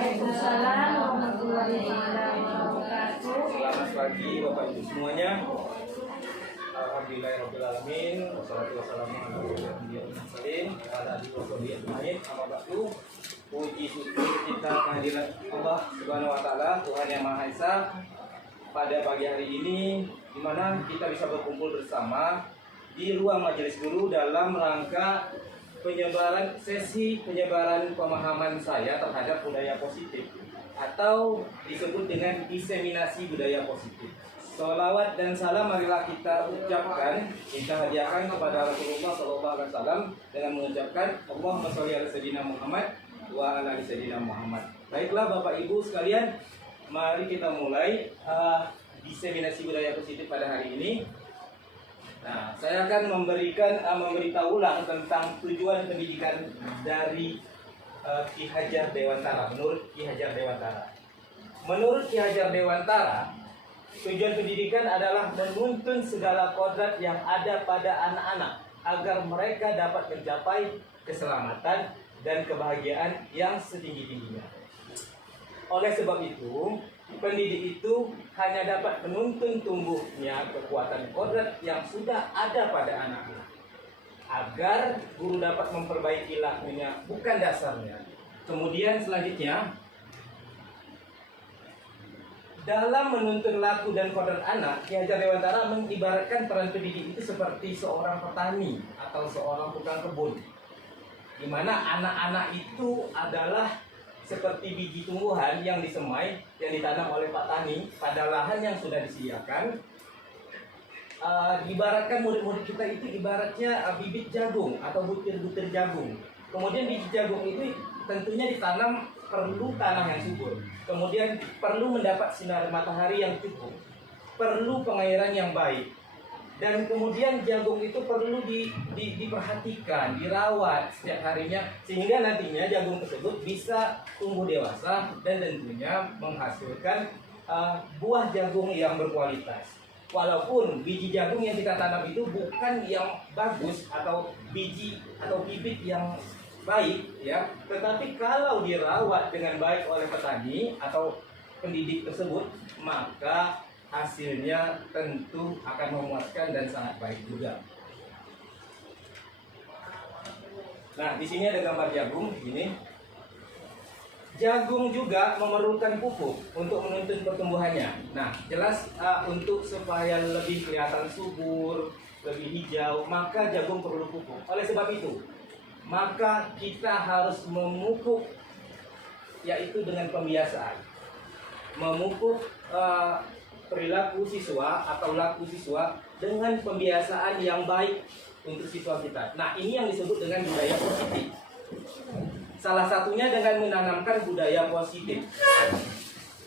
Waalaikumsalam warahmatullahi wabarakatuh. Selamat pagi Bapak Ibu semuanya. Alhamdulillahirobbilalamin. Wassalatu wassalamu ala rasulillah. Puji syukur kita kehadiran Allah Subhanahu wa taala, Tuhan yang Maha Esa, pada pagi hari ini di mana kita bisa berkumpul bersama di ruang majelis guru dalam rangka sesi penyebaran pemahaman saya terhadap budaya positif atau disebut dengan diseminasi budaya positif. Sholawat dan salam marilah kita ucapkan, kita hadiahkan kepada Rasulullah SAW dengan mengucapkan Allahumma sholli ala sayyidina Muhammad wa ala ali sayyidina Muhammad. Baiklah Bapak Ibu sekalian, mari kita mulai diseminasi budaya positif pada hari ini. Nah, saya akan memberitahu ulang tentang tujuan pendidikan dari Ki Hajar Dewantara. Menurut Ki Hajar Dewantara, tujuan pendidikan adalah menuntun segala kodrat yang ada pada anak-anak agar mereka dapat mencapai keselamatan dan kebahagiaan yang setinggi-tingginya. Oleh sebab itu, pendidik itu hanya dapat menuntun tumbuhnya kekuatan kodrat yang sudah ada pada anaknya, agar guru dapat memperbaiki lakunya, bukan dasarnya. Kemudian selanjutnya, dalam menuntun laku dan kodrat anak, Ki Hajar Dewantara mengibaratkan peran pendidik itu seperti seorang petani atau seorang tukang kebun, di mana anak-anak itu adalah seperti biji tumbuhan yang disemai, yang ditanam oleh Pak Tani pada lahan yang sudah disediakan. Ibaratkan murid-murid kita itu ibaratnya bibit jagung atau butir-butir jagung. Kemudian biji jagung itu tentunya ditanam perlu tanah yang subur. Kemudian perlu mendapat sinar matahari yang cukup. Perlu pengairan yang baik. Dan kemudian jagung itu perlu diperhatikan, dirawat setiap harinya, sehingga nantinya jagung tersebut bisa tumbuh dewasa dan tentunya menghasilkan buah jagung yang berkualitas. Walaupun biji jagung yang kita tanam itu bukan yang bagus atau biji atau bibit yang baik, ya, tetapi kalau dirawat dengan baik oleh petani atau pendidik tersebut, maka hasilnya tentu akan memuaskan dan sangat baik juga. Nah, di sini ada gambar jagung. Ini jagung juga memerlukan pupuk untuk menuntun pertumbuhannya. Nah, jelas untuk supaya lebih kelihatan subur, lebih hijau, maka jagung perlu pupuk. Oleh sebab itu, maka kita harus memupuk, yaitu dengan pembiasaan. Memupuk perilaku siswa atau laku siswa dengan pembiasaan yang baik untuk siswa kita. Nah, ini yang disebut dengan budaya positif. Salah satunya dengan menanamkan budaya positif.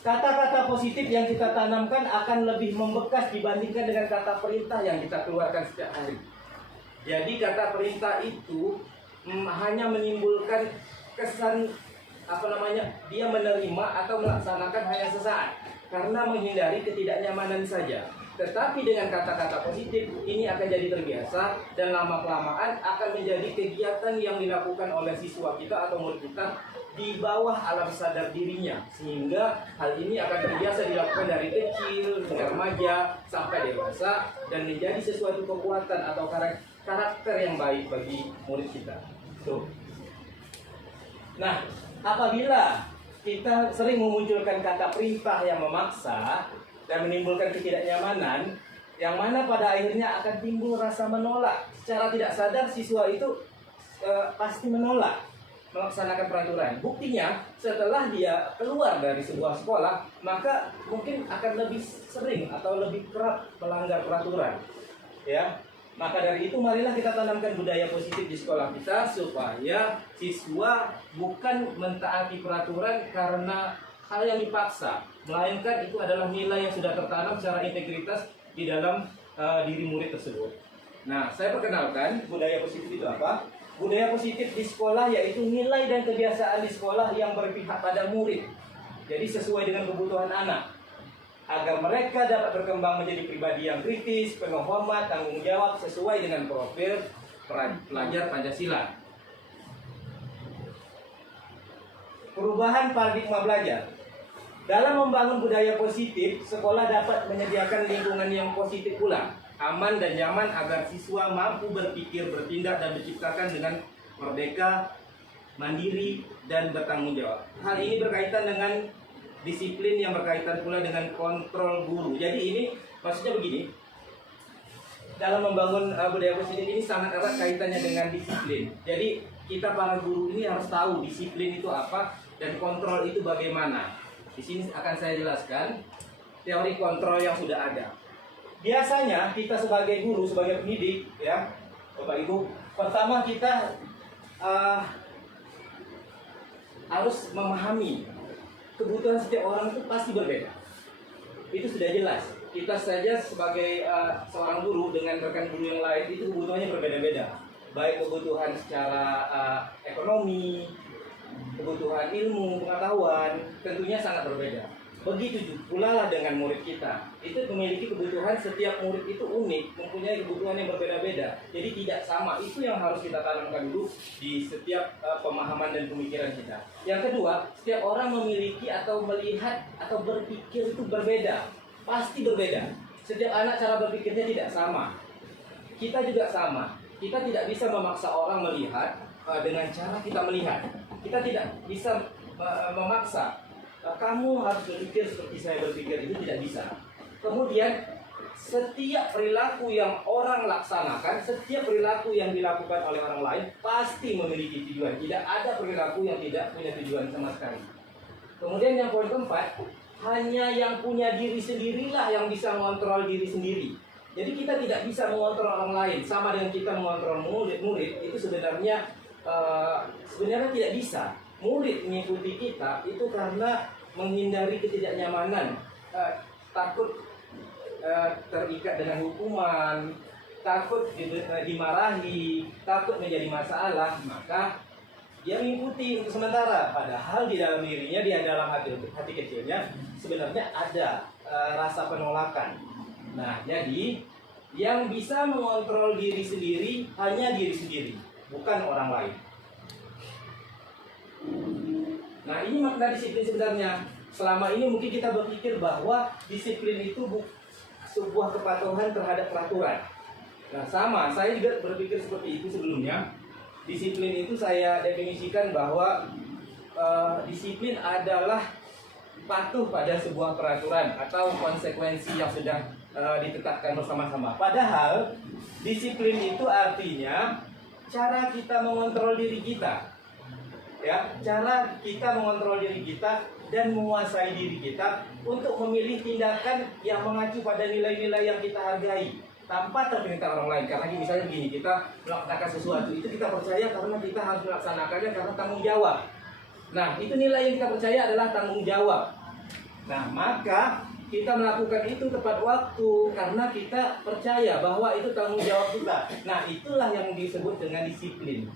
Kata-kata positif yang kita tanamkan akan lebih membekas dibandingkan dengan kata perintah yang kita keluarkan setiap hari. Jadi kata perintah itu hanya menimbulkan kesan dia menerima atau melaksanakan hanya sesaat karena menghindari ketidaknyamanan saja. Tetapi dengan kata-kata positif ini akan jadi terbiasa dan lama-kelamaan akan menjadi kegiatan yang dilakukan oleh siswa kita atau murid kita di bawah alam sadar dirinya, sehingga hal ini akan terbiasa dilakukan dari kecil hingga remaja sampai dewasa dan menjadi sesuatu kekuatan atau karakter yang baik bagi murid kita. Tuh. Nah, apabila kita sering memunculkan kata perintah yang memaksa dan menimbulkan ketidaknyamanan, yang mana pada akhirnya akan timbul rasa menolak. Secara tidak sadar siswa itu pasti menolak melaksanakan peraturan. Buktinya setelah dia keluar dari sebuah sekolah, maka mungkin akan lebih sering atau lebih kerap melanggar peraturan. Ya. Maka dari itu marilah kita tanamkan budaya positif di sekolah kita supaya siswa bukan mentaati peraturan karena hal yang dipaksa, melainkan itu adalah nilai yang sudah tertanam secara integritas di dalam diri murid tersebut. Nah, saya perkenalkan budaya positif itu apa? Budaya positif di sekolah yaitu nilai dan kebiasaan di sekolah yang berpihak pada murid. Jadi sesuai dengan kebutuhan anak, agar mereka dapat berkembang menjadi pribadi yang kritis, penuh hormat, tanggung jawab sesuai dengan profil pelajar Pancasila. perubahan paradigma belajar. Dalam membangun budaya positif, sekolah dapat menyediakan lingkungan yang positif pula, aman dan nyaman agar siswa mampu berpikir, bertindak, dan menciptakan dengan merdeka, mandiri, dan bertanggung jawab. Hal ini berkaitan dengan disiplin yang berkaitan pula dengan kontrol guru. Jadi ini maksudnya begini, dalam membangun budaya positif ini sangat erat kaitannya dengan disiplin. Jadi kita para guru ini harus tahu disiplin itu apa dan kontrol itu bagaimana. Di sini akan saya jelaskan teori kontrol yang sudah ada. Biasanya kita sebagai guru, sebagai pendidik, ya, Bapak Ibu, pertama kita harus memahami kebutuhan setiap orang itu pasti berbeda. Itu sudah jelas. Kita saja sebagai seorang guru dengan rekan guru yang lain itu kebutuhannya berbeda-beda. Baik kebutuhan secara ekonomi, kebutuhan ilmu, pengetahuan, tentunya sangat berbeda. Begitu pula lah dengan murid kita. Itu memiliki kebutuhan, setiap murid itu unik, mempunyai kebutuhan yang berbeda-beda. Jadi tidak sama. Itu yang harus kita tanamkan dulu di setiap pemahaman dan pemikiran kita. Yang kedua, setiap orang memiliki atau melihat atau berpikir itu berbeda. Pasti berbeda. Setiap anak cara berpikirnya tidak sama. Kita juga sama. Kita tidak bisa memaksa orang melihat dengan cara kita melihat. Kita tidak bisa memaksa kamu harus berpikir seperti saya berpikir, itu tidak bisa. Kemudian setiap perilaku yang orang laksanakan, setiap perilaku yang dilakukan oleh orang lain pasti memiliki tujuan. Tidak ada perilaku yang tidak punya tujuan sama sekali. Kemudian yang poin keempat, hanya yang punya diri sendirilah yang bisa mengontrol diri sendiri. Jadi kita tidak bisa mengontrol orang lain. Sama dengan kita mengontrol murid itu sebenarnya tidak bisa. Murid mengikuti kita itu karena menghindari ketidaknyamanan, takut terikat dengan hukuman, takut dimarahi, takut menjadi masalah, maka dia mengikuti untuk sementara. Padahal di dalam dirinya, di dalam hati kecilnya sebenarnya ada rasa penolakan. Nah, jadi yang bisa mengontrol diri sendiri hanya diri sendiri, bukan orang lain. Nah, ini makna disiplin sebenarnya. Selama ini mungkin kita berpikir bahwa disiplin itu sebuah kepatuhan terhadap peraturan. Nah, sama, saya juga berpikir seperti itu sebelumnya. Disiplin itu saya definisikan bahwa disiplin adalah patuh pada sebuah peraturan atau konsekuensi yang sudah ditetapkan bersama-sama. Padahal disiplin itu artinya cara kita mengontrol diri kita. Ya, cara kita mengontrol diri kita dan menguasai diri kita untuk memilih tindakan yang mengacu pada nilai-nilai yang kita hargai tanpa terperintah orang lain. Karena misalnya begini, kita melaksanakan sesuatu itu kita percaya karena kita harus melaksanakannya karena tanggung jawab. Nah, itu nilai yang kita percaya adalah tanggung jawab. Nah, maka kita melakukan itu tepat waktu karena kita percaya bahwa itu tanggung jawab kita. Nah, itulah yang disebut dengan disiplin.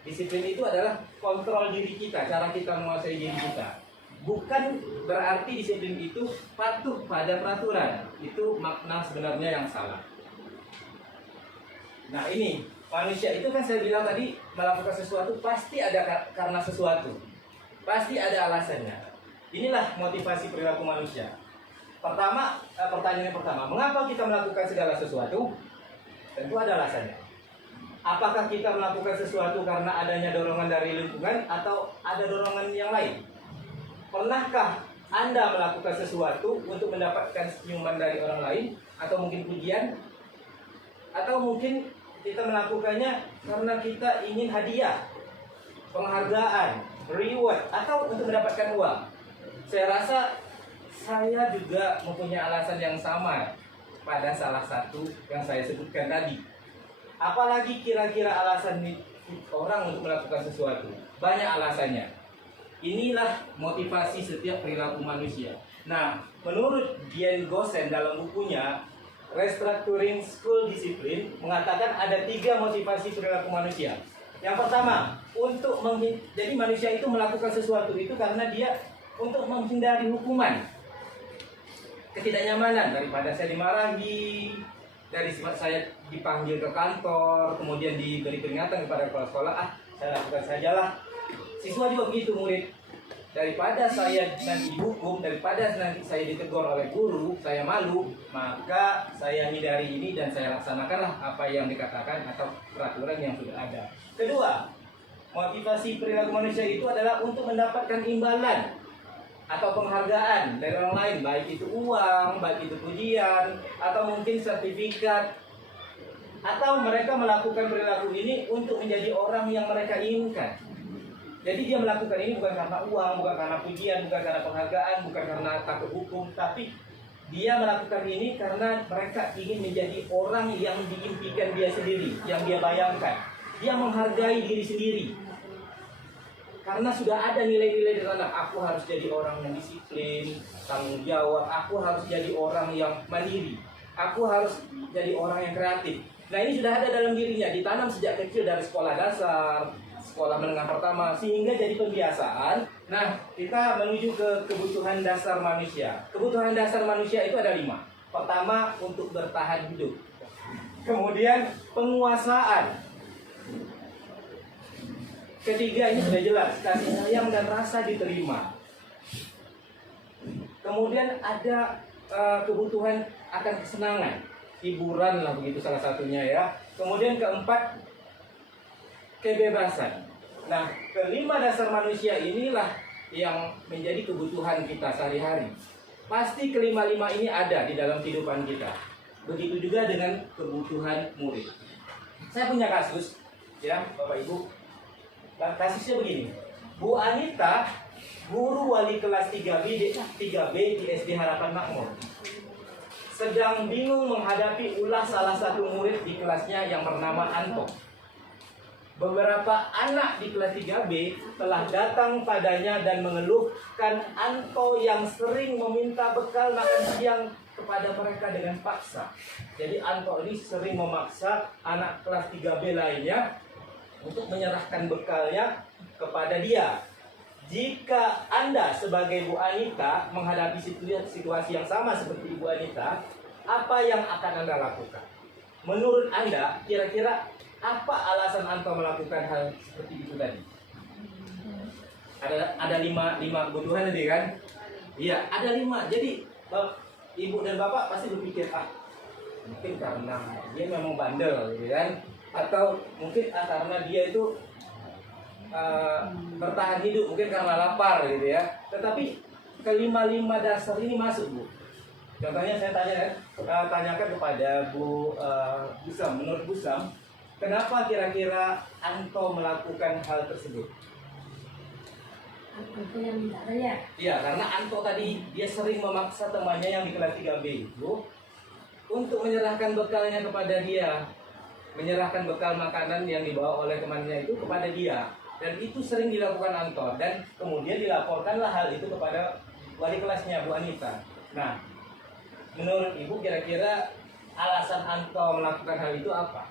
Disiplin itu adalah kontrol diri kita, cara kita menguasai diri kita. Bukan berarti disiplin itu patuh pada peraturan. Itu makna sebenarnya yang salah. Nah, ini manusia itu kan saya bilang tadi, melakukan sesuatu pasti ada karena sesuatu. Pasti ada alasannya. Inilah motivasi perilaku manusia. Pertanyaan yang pertama, mengapa kita melakukan segala sesuatu? Tentu ada alasannya. Apakah kita melakukan sesuatu karena adanya dorongan dari lingkungan atau ada dorongan yang lain? Pernahkah Anda melakukan sesuatu untuk mendapatkan senyuman dari orang lain atau mungkin pujian? Atau mungkin kita melakukannya karena kita ingin hadiah, penghargaan, reward, atau untuk mendapatkan uang? Saya rasa saya juga mempunyai alasan yang sama pada salah satu yang saya sebutkan tadi. Apalagi kira-kira alasan orang untuk melakukan sesuatu? Banyak alasannya. Inilah motivasi setiap perilaku manusia. Nah, menurut Dian Gosen dalam bukunya Restructuring School Discipline mengatakan ada 3 motivasi perilaku manusia. Yang pertama, jadi manusia itu melakukan sesuatu itu karena dia untuk menghindari hukuman, ketidaknyamanan daripada saya dimarahi, dari sifat saya dipanggil ke kantor, kemudian diberi peringatan kepada kepala sekolah, saya lakukan sajalah. Siswa juga begitu, murid. daripada saya nanti dihukum, daripada nanti saya ditegur oleh guru, saya malu, maka saya hindari ini dan saya laksanakanlah apa yang dikatakan atau peraturan yang sudah ada. Kedua, motivasi perilaku manusia itu adalah untuk mendapatkan imbalan atau penghargaan dari orang lain, baik itu uang, baik itu pujian, atau mungkin sertifikat, atau mereka melakukan perilaku ini untuk menjadi orang yang mereka inginkan. Jadi dia melakukan ini bukan karena uang, bukan karena pujian, bukan karena penghargaan, bukan karena takut hukum, tapi dia melakukan ini karena mereka ingin menjadi orang yang diimpikan dia sendiri, yang dia bayangkan. Dia menghargai diri sendiri. Karena sudah ada nilai-nilai di sana. Aku harus jadi orang yang disiplin, tanggung jawab, aku harus jadi orang yang mandiri, aku harus jadi orang yang kreatif. Nah, ini sudah ada dalam dirinya, ditanam sejak kecil dari sekolah dasar, sekolah menengah pertama, sehingga jadi pembiasaan. Nah, kita menuju ke kebutuhan dasar manusia. Kebutuhan dasar manusia itu ada 5. Pertama, untuk bertahan hidup. Kemudian, penguasaan. Ketiga, ini sudah jelas, kasih sayang dan rasa diterima. Kemudian ada kebutuhan akan kesenangan, hiburan lah begitu salah satunya ya. Kemudian keempat, kebebasan. Nah, kelima dasar manusia inilah yang menjadi kebutuhan kita sehari-hari. Pasti kelima-lima ini ada di dalam kehidupan kita. Begitu juga dengan kebutuhan murid. Saya punya kasus, ya Bapak Ibu. Kasusnya begini. Bu Anita, guru wali kelas 3B di SD Harapan Makmur, sedang bingung menghadapi ulah salah satu murid di kelasnya yang bernama Anto. Beberapa anak di kelas 3B telah datang padanya dan mengeluhkan Anto yang sering meminta bekal makan siang kepada mereka dengan paksa. Jadi Anto ini sering memaksa anak kelas 3B lainnya untuk menyerahkan bekalnya kepada dia. Jika Anda sebagai Bu Anita menghadapi situasi yang sama seperti Ibu Anita, apa yang akan Anda lakukan? Menurut Anda, kira-kira apa alasan Anto melakukan hal seperti itu tadi? Ada lima kebutuhan tadi kan? Iya, ada 5. Jadi Ibu dan Bapak pasti berpikir, mungkin karena dia memang bandel, gitu kan? Atau mungkin karena dia itu bertahan hidup, mungkin karena lapar, gitu ya. Tetapi kelima dasar ini masuk, Bu. Contohnya saya tanyakan kepada Bu Busam. Menurut Busam, kenapa kira-kira Anto melakukan hal tersebut? Anto yang minta saya. Iya, karena Anto tadi dia sering memaksa temannya yang di kelas 3B itu untuk menyerahkan bekalnya kepada dia, menyerahkan bekal makanan yang dibawa oleh temannya itu kepada dia, dan itu sering dilakukan Anto, dan kemudian dilaporkanlah hal itu kepada wali kelasnya Bu Anita. Nah, menurut Ibu kira-kira alasan Anto melakukan hal itu apa?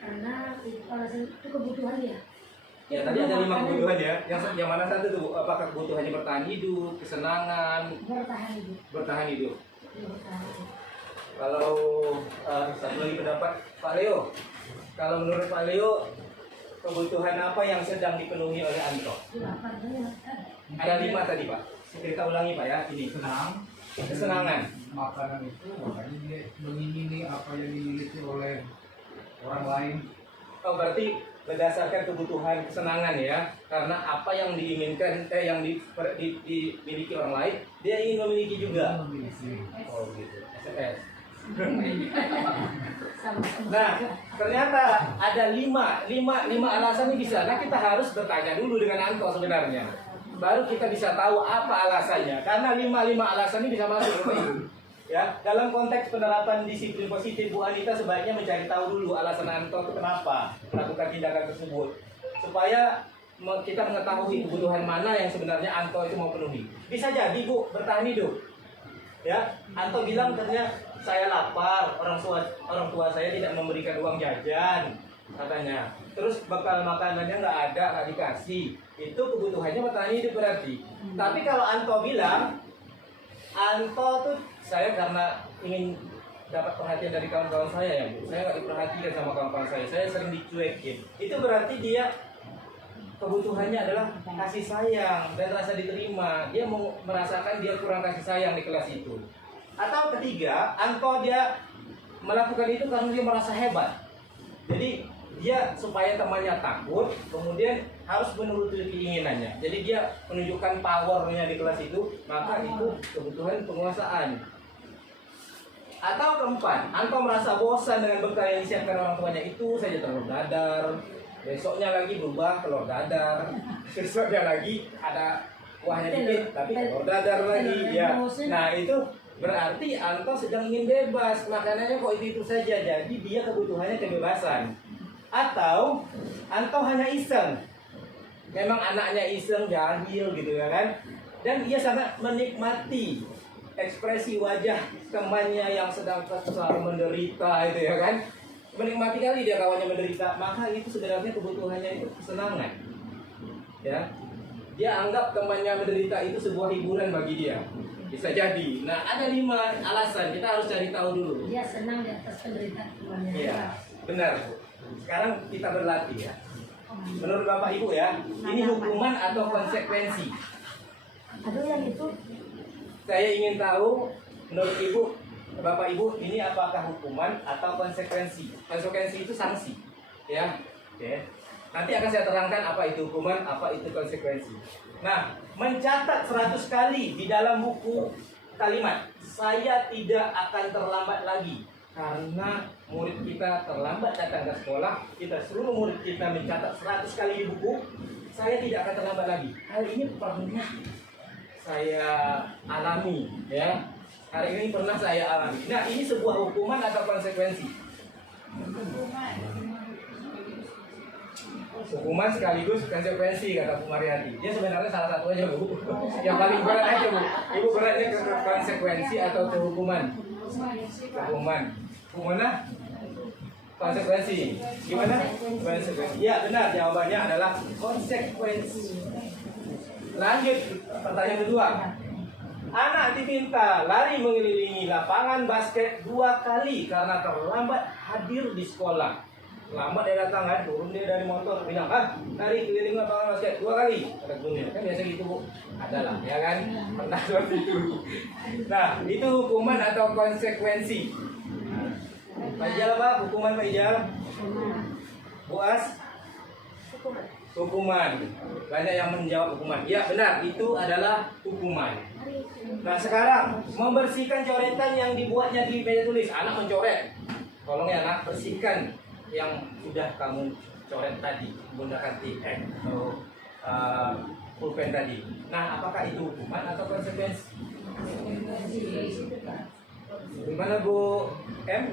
Karena alasan itu kebutuhan dia. Ya, tadi ada 5 kebutuhan ya. Yang mana satu tuh? Apakah kebutuhannya bertahan hidup, kesenangan? Bertahan hidup. Bertahan hidup. Ya, bertahan hidup. Kalau satu lagi pendapat Pak Leo, kalau menurut Pak Leo, kebutuhan apa yang sedang dipenuhi oleh Anto? Ada 5 tadi Pak. Kita ulangi Pak ya. Ini kesenangan. Makanan itu makanya dia mengingini apa yang dimiliki oleh orang lain. Oh, berarti berdasarkan kebutuhan kesenangan ya, karena apa yang diinginkan yang dimiliki orang lain dia ingin memiliki juga. Oh gitu. SMS. Nah, ternyata ada 5 alasan ini bisa. Nah, kita harus bertanya dulu dengan Anto sebenarnya, baru kita bisa tahu apa alasannya. Karena 5 alasan ini bisa masuk Bapak Ibu. Ya, dalam konteks penerapan disiplin positif, Bu Anita sebaiknya mencari tahu dulu alasan Anto itu kenapa melakukan tindakan tersebut, supaya kita mengetahui kebutuhan mana yang sebenarnya Anto itu mau penuhi. Bisa jadi Bu bertahan hidup. Ya, Anto bilang katanya saya lapar, orang tua saya tidak memberikan uang jajan katanya. Terus bekal makanannya nggak ada, nggak dikasih. Itu kebutuhannya bertahan hidup berarti. Tapi kalau Anto bilang, Anto tuh saya karena ingin dapat perhatian dari kawan-kawan saya ya Bu, saya nggak diperhatikan sama kawan-kawan saya sering dicuekin. Itu berarti dia kebutuhannya adalah kasih sayang dan rasa diterima. Dia mau merasakan dia kurang kasih sayang di kelas itu. Atau ketiga, engkau dia melakukan itu karena dia merasa hebat. Jadi dia supaya temannya takut, kemudian harus menuruti keinginannya. Jadi dia menunjukkan powernya di kelas itu, maka itu kebutuhan penguasaan. Atau keempat, engkau merasa bosan dengan bekal yang disiapkan orang tuanya, itu saja telur dadar. Besoknya lagi berubah telur dadar. Besoknya lagi ada kuahnya dikit, tapi telur dadar lagi. Ya. Nah itu berarti engkau sedang ingin bebas. Makanannya kok itu saja. Jadi dia kebutuhannya kebebasan. Atau engkau hanya iseng. Memang anaknya iseng, jahil gitu ya kan. Dan dia sangat menikmati ekspresi wajah temannya yang sedang kesal menderita itu ya kan. Menikmati kali dia kawannya menderita, maka itu sebenarnya kebutuhannya itu kesenangan. Ya. Dia anggap temannya menderita itu sebuah hiburan bagi dia. Bisa jadi. Nah, ada 5 alasan, kita harus cari tahu dulu. Dia senang di atas penderitaan temannya. Iya, benar. Sekarang kita berlatih ya. Menurut Bapak Ibu ya, ini hukuman atau konsekuensi? Aduh yang itu Saya ingin tahu menurut Ibu, Bapak Ibu, ini apakah hukuman atau konsekuensi? Konsekuensi itu sanksi, ya. Oke. Nanti akan saya terangkan apa itu hukuman, apa itu konsekuensi. Nah, mencatat 100 kali di dalam buku kalimat, saya tidak akan terlambat lagi. Karena murid kita terlambat datang ke sekolah, kita seluruh murid kita mencatat 100 kali di buku, saya tidak akan terlambat lagi. Hal ini pernah saya alami, ya. Hari ini pernah saya alami. Nah, ini sebuah hukuman atau konsekuensi? Hukuman sekaligus konsekuensi, kata Bu Mariati. Dia sebenarnya salah satu aja, Bu. Yang paling berat aja, Bu. Ibu beratnya ke konsekuensi atau ke hukuman? Hukuman. Hukuman konsekuensi. Gimana? Konsekuensi. Ya, benar. Jawabannya adalah konsekuensi. Lanjut, pertanyaan kedua. Anak diminta lari mengelilingi lapangan basket 2 kali karena terlambat hadir di sekolah. Lambat dia datang kan, turun dia dari motor, bilang, lari keliling lapangan basket 2 kali. Kata gurunya, kan biasa gitu Bu. Adalah, ya kan? Pernah seperti itu. Nah, itu hukuman atau konsekuensi. Pak Ijal apa? Hukuman Pak Ijal? Bu As? Hukuman. Banyak yang menjawab hukuman. Ya benar, itu adalah hukuman. Nah sekarang membersihkan coretan yang dibuatnya di meja tulis. Anak mencoret, tolong ya anak, bersihkan yang sudah kamu coret tadi menggunakan tiket atau pulpen tadi. Nah apakah itu hukuman atau konsekuensi? Gimana Bu M?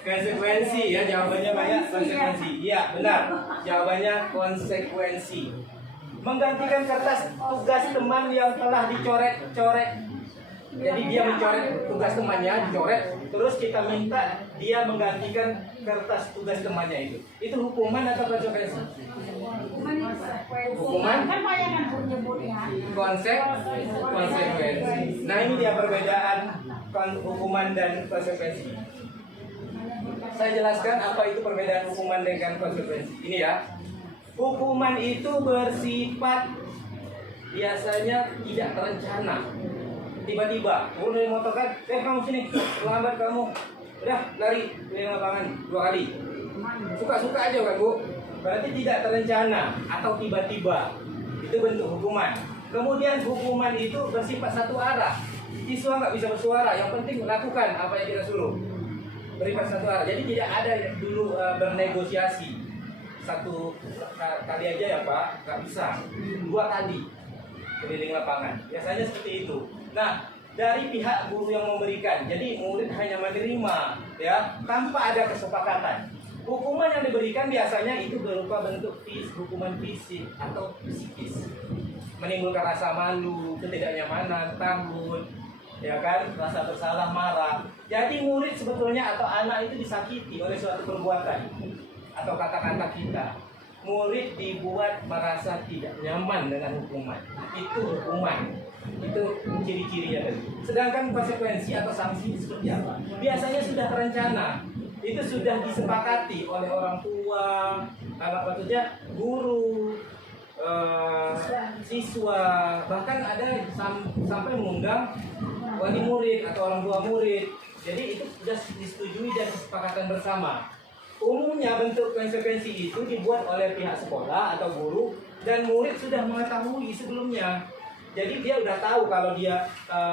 Konsekuensi ya, jawabannya banyak konsekuensi. Iya benar, jawabannya konsekuensi. Menggantikan kertas tugas teman yang telah dicoret-coret. Jadi dia mencoret tugas temannya, dicoret, terus kita minta dia menggantikan kertas tugas temannya itu. Itu hukuman atau konsekuensi? Hukuman, konsekuensi. Nah ini dia perbedaan hukuman dan konsekuensi. Saya jelaskan apa itu perbedaan hukuman dengan konsekuensi. Ini ya. Hukuman itu bersifat biasanya tidak terencana. Tiba-tiba turun dari motor kan, kamu sini, lambat kamu. Udah lari di lapangan 2 kali. Suka-suka aja kan Bu. Berarti tidak terencana atau tiba-tiba. Itu bentuk hukuman. Kemudian hukuman itu bersifat satu arah. Siswa nggak bisa bersuara, yang penting lakukan apa yang kita suruh. Bersifat satu arah. Jadi tidak ada dulu bernegosiasi. 1 kali aja ya Pak, nggak bisa. 2 kali keliling lapangan. Biasanya seperti itu. Nah, dari pihak guru yang memberikan, jadi murid hanya menerima, ya, tanpa ada kesepakatan. Hukuman yang diberikan biasanya itu berupa bentuk hukuman fisik atau psikis, menimbulkan rasa malu, ketidaknyamanan, takut, ya kan, rasa bersalah, marah. Jadi murid sebetulnya atau anak itu disakiti oleh suatu perbuatan atau kata-kata kita. Murid dibuat merasa tidak nyaman dengan hukuman. Itu hukuman. Itu ciri-cirinya tadi. Sedangkan konsekuensi atau sanksi seperti apa? Biasanya sudah terencana. itu sudah disepakati oleh orang tua, maksudnya guru, siswa, bahkan ada sampai mengundang wali murid atau orang tua murid. Jadi itu sudah disetujui dan kesepakatan bersama. Umumnya bentuk konsekuensi itu dibuat oleh pihak sekolah atau guru dan murid sudah mengetahui sebelumnya. Jadi dia udah tahu kalau dia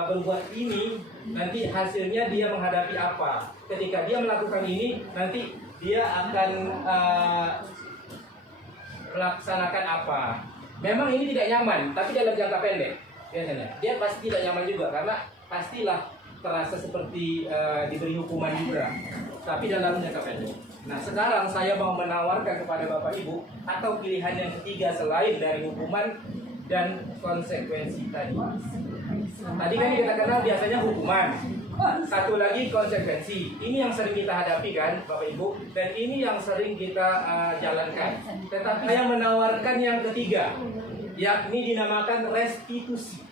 berbuat ini, nanti hasilnya dia menghadapi apa. Ketika dia melakukan ini, nanti dia akan melaksanakan apa. Memang ini tidak nyaman, tapi dalam jangka pendek biasanya dia pasti tidak nyaman juga karena pastilah terasa seperti diberi hukuman juga. Tapi dalam jangka pendek. Nah sekarang saya mau menawarkan kepada Bapak Ibu atau pilihan yang ketiga selain dari hukuman dan konsekuensi tadi. Tadi kan kita kenal biasanya hukuman. Satu lagi konsekuensi. Ini yang sering kita hadapi kan Bapak Ibu. Dan ini yang sering kita jalankan. Tetapi saya menawarkan yang ketiga, yakni dinamakan restitusi.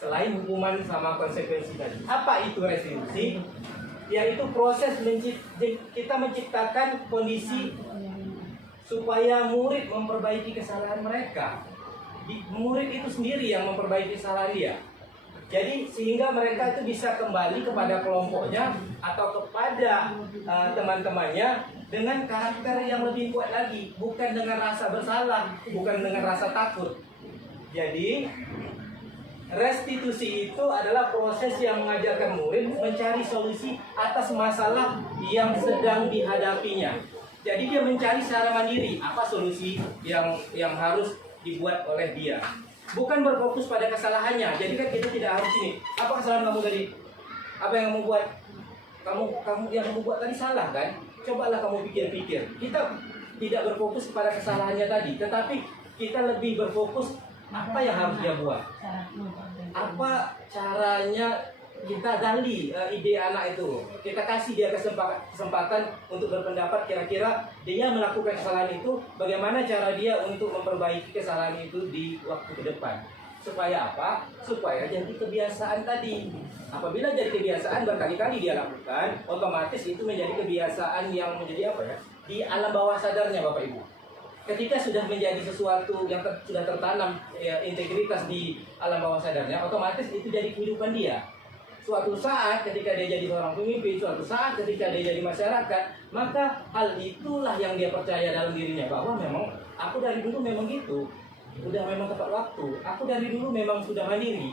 Selain hukuman sama konsekuensi tadi. Apa itu restitusi? Yaitu proses kita menciptakan kondisi supaya murid memperbaiki kesalahan mereka. Murid itu sendiri yang memperbaiki kesalahan dia. Jadi sehingga mereka itu bisa kembali kepada kelompoknya atau kepada teman-temannya dengan karakter yang lebih kuat lagi, bukan dengan rasa bersalah, bukan dengan rasa takut. Jadi restitusi itu adalah proses yang mengajarkan murid mencari solusi atas masalah yang sedang dihadapinya. Jadi dia mencari secara mandiri apa solusi yang harus dibuat oleh dia. Bukan berfokus pada kesalahannya. Jadi kan kita tidak harus ini. Apa kesalahan kamu tadi? Apa yang kamu buat? Kamu yang kamu buat tadi salah kan? Cobalah kamu pikir-pikir. Kita tidak berfokus pada kesalahannya tadi, tetapi kita lebih berfokus apa yang harus dia buat. Apa caranya kita gali ide anak itu. Kita kasih dia kesempatan untuk berpendapat kira-kira dia melakukan kesalahan itu, bagaimana cara dia untuk memperbaiki kesalahan itu di waktu ke depan. Supaya apa? Supaya jadi kebiasaan tadi. Apabila jadi kebiasaan berkali-kali dia lakukan, otomatis itu menjadi kebiasaan yang menjadi apa ya? Di alam bawah sadarnya Bapak Ibu. Ketika sudah menjadi sesuatu yang sudah tertanam integritas di alam bawah sadarnya, otomatis itu jadi kehidupan dia. Suatu saat ketika dia jadi seorang pemimpin, suatu saat ketika dia jadi masyarakat, maka hal itulah yang dia percaya dalam dirinya, bahwa memang aku dari dulu memang gitu, udah memang tepat waktu, aku dari dulu memang sudah mandiri,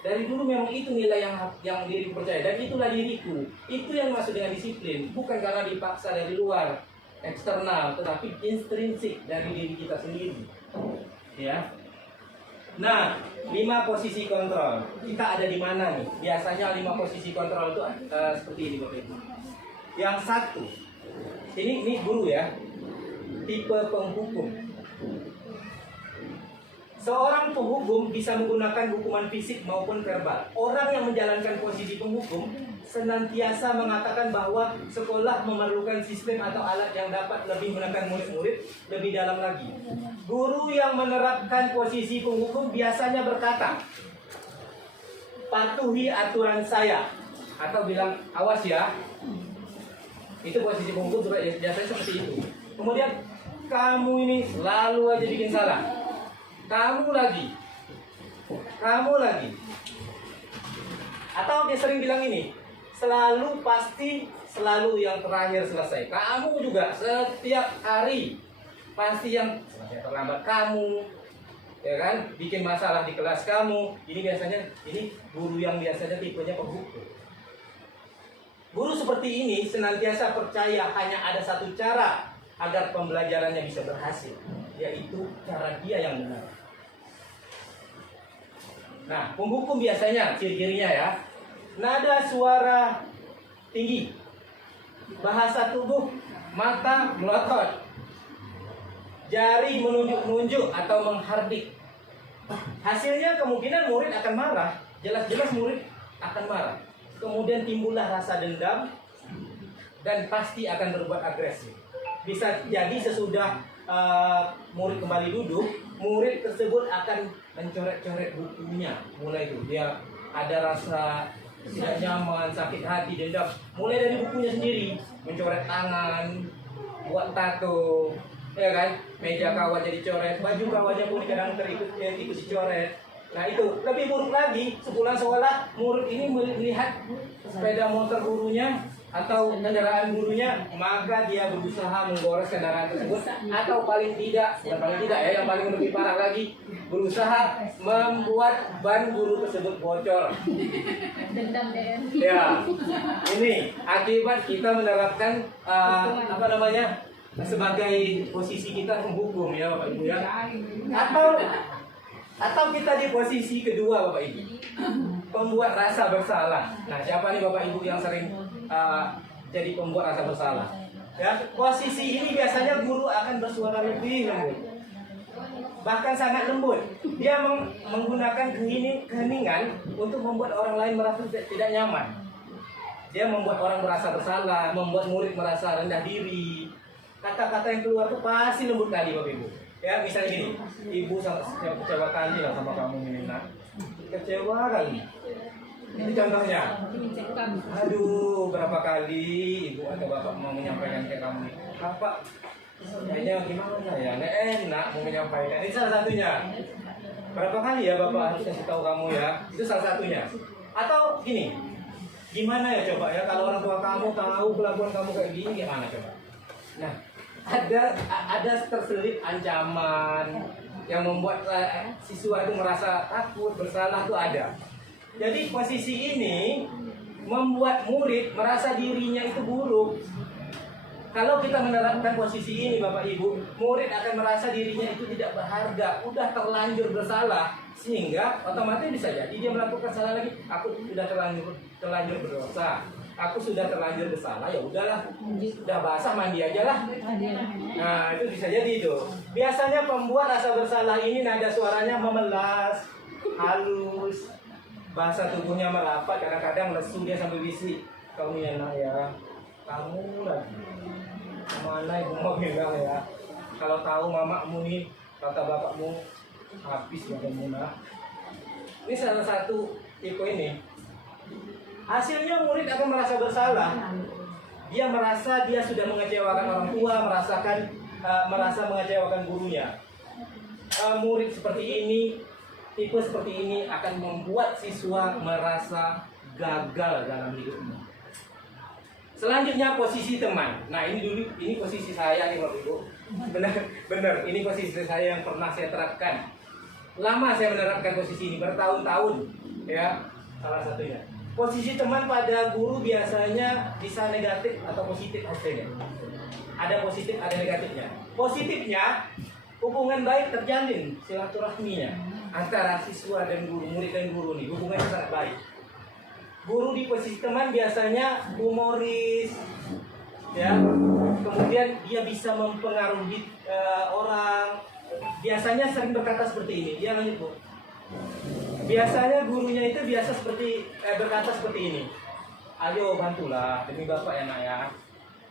dari dulu memang itu nilai yang diriku percaya, dan itulah diriku. Itu yang maksud dengan disiplin, bukan karena dipaksa dari luar, eksternal, tetapi intrinsik dari diri kita sendiri. Ya. Nah, 5 posisi kontrol. Kita ada di mana nih? Biasanya 5 posisi kontrol itu seperti ini Bapak Ibu. Yang satu, ini guru ya, tipe penghukum. Seorang penghukum bisa menggunakan hukuman fisik maupun verbal. Orang yang menjalankan posisi penghukum senantiasa mengatakan bahwa sekolah memerlukan sistem atau alat yang dapat lebih menekan murid-murid lebih dalam lagi. Guru yang menerapkan posisi penghukum biasanya berkata, patuhi aturan saya, atau bilang awas ya. Itu posisi penghukum juga biasanya seperti itu. Kemudian kamu ini selalu aja bikin salah. Kamu lagi. Atau dia sering bilang ini, selalu yang terakhir selesai. Kamu juga setiap hari pasti yang terlambat kamu, ya kan? Bikin masalah di kelas kamu. Ini biasanya guru yang biasanya tipenya penghukum. Guru seperti ini senantiasa percaya hanya ada satu cara agar pembelajarannya bisa berhasil, yaitu cara dia yang benar. Nah, penghukum biasanya ciri-cirinya ya, nada suara tinggi, bahasa tubuh, mata melotot, jari menunjuk-nunjuk atau menghardik. Hasilnya kemungkinan murid akan marah, jelas-jelas murid akan marah. Kemudian timbullah rasa dendam dan pasti akan berbuat agresif. Bisa jadi sesudah murid kembali duduk, murid tersebut akan mencoret-coret bukunya. Mulai itu dia ada rasa tidak nyaman, sakit hati, dendam. Mulai dari bukunya sendiri, mencoret tangan, buat tato, ya kan? Meja kawan jadi coret, baju kawannya pun kadang terikut dicoret. Nah itu lebih buruk lagi, sepulang sekolah murid ini melihat sepeda motor gurunya atau kendaraan gurunya, maka dia berusaha menggores kendaraan tersebut, atau paling tidak, bukan paling tidak ya, yang paling lebih parah lagi, berusaha membuat ban guru tersebut bocor. Dendam deh. Ya, ini akibat kita menerapkan apa namanya, sebagai posisi kita menghukum ya Bapak Ibu ya, atau kita di posisi kedua Bapak Ibu, pembuat rasa bersalah. Nah, siapa nih Bapak Ibu yang sering jadi pembuat rasa bersalah? Ya, posisi ini biasanya guru akan bersuara lebih lembut, bahkan sangat lembut. Dia menggunakan keheningan untuk membuat orang lain merasa tidak nyaman. Dia membuat orang merasa bersalah, membuat murid merasa rendah diri. Kata-kata yang keluar itu pasti lembut kali Bapak Ibu. Ya, misalnya gini, ibu kecewa kali lah sama kamu ini nak. Kecewa kali. Ini contohnya. Aduh, berapa kali ibu atau bapak mau menyampaikan ke kamu, bapak kayaknya gimana ya, nggak enak mau menyampaikan. Ini salah satunya. Berapa kali ya bapak harus kasih tahu kamu ya? Itu salah satunya. Atau gini, gimana ya coba ya kalau orang tua kamu tahu kelakuan kamu kayak gini, gimana coba? Nah, ada terselip ancaman yang membuat siswa itu merasa takut, bersalah itu ada. Jadi posisi ini membuat murid merasa dirinya itu buruk. Kalau kita menerapkan posisi ini Bapak Ibu, murid akan merasa dirinya itu tidak berharga, udah terlanjur bersalah, sehingga otomatis bisa jadi dia melakukan salah lagi. Aku sudah terlanjur berdosa, aku sudah terlanjur bersalah, ya udahlah, udah basah mandi aja lah. Nah itu bisa jadi itu. Biasanya pembuat rasa bersalah ini nada suaranya memelas, halus, bahasa tubuhnya merapat, kadang-kadang lesu dia sambil bisik, kamu ya nak ya, kamu lagi kemana ibu mau bilang ya, kalau tahu mamamu nih, kata bapakmu habis ya kamu nak. Ini salah satu tipe ini. Hasilnya murid akan merasa bersalah. Dia merasa dia sudah mengecewakan orang tua, merasa mengecewakan gurunya. Murid seperti ini, tipe seperti ini akan membuat siswa merasa gagal dalam hidupnya. Selanjutnya posisi teman. Nah ini posisi saya nih Bapak Ibu. Benar, ini posisi saya yang pernah saya terapkan. Lama saya menerapkan posisi ini, bertahun-tahun ya. Salah satunya posisi teman pada guru biasanya bisa negatif atau positif hasilnya. Ada positif, ada negatifnya. Positifnya, hubungan baik terjalin silaturahminya antara siswa dan guru, murid dan guru nih, hubungannya sangat baik. Guru di posisi teman biasanya humoris, ya. Kemudian dia bisa mempengaruhi orang. Biasanya sering berkata seperti ini. Dia lanjut Bu. Biasanya gurunya itu biasa berkata seperti ini. Ayo bantulah demi bapak ya nak ya.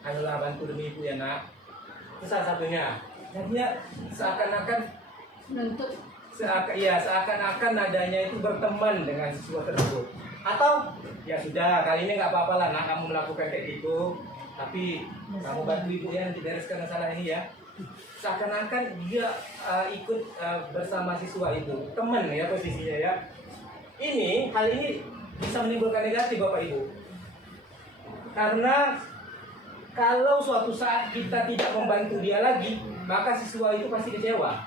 Ayolah bantu demi ibu ya nak. Itu salah satunya. Dan dia seakan-akan seakan-akan nadanya itu berteman dengan siswa tersebut. Atau ya sudah kali ini nggak apa-apa lah nak kamu melakukan kayak gitu, tapi kamu bantu ibu ya nanti bereskan masalah ini ya. Seakan-akan dia ikut bersama siswa itu, teman ya posisinya ya. Hal ini bisa menimbulkan negatif Bapak Ibu. Karena kalau suatu saat kita tidak membantu dia lagi, maka siswa itu pasti kecewa.